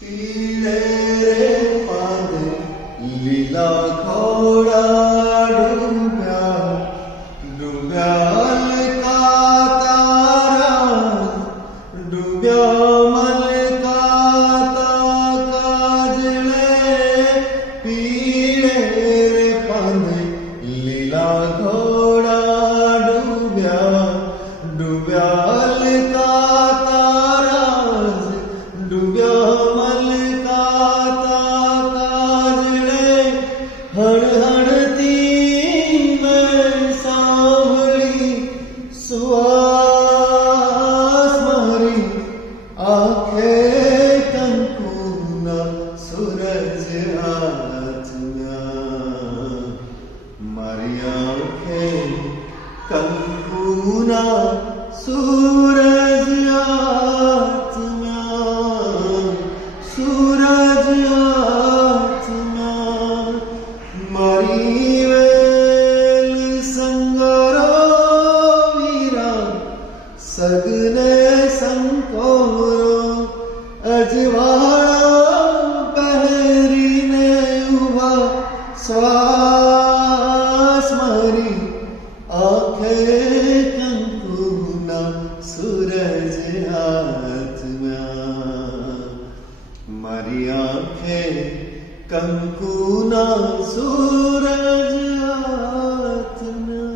પીળે રે પાને લીલા ઘોડા ડૂબ્યા ડૂબ્યા મલકા તારા ડૂબ્યા મલકા તા કાજળે પીળે રે પાને લીલા ઘોડા ડૂબ્યા ડૂબ્યા મલકા તારા ડૂબ્યા મલકા તા કાજળે હળહળતી મેં સાંભળી સુવાસ મારી આંખે કંકુના સૂરજ હાથમાં મારી આંખે કંકુના સૂરજ હાથમાં સૂરજ હાથમાં મારી વેલ સંગરો વીરા સગને સંકોરો અજવાળા પહેરીને ઉભા શ્વાસ મારી આંખે કંકુના સૂરજ હાથમાં મારી આંખે કંકુના સૂરજ હાથમાં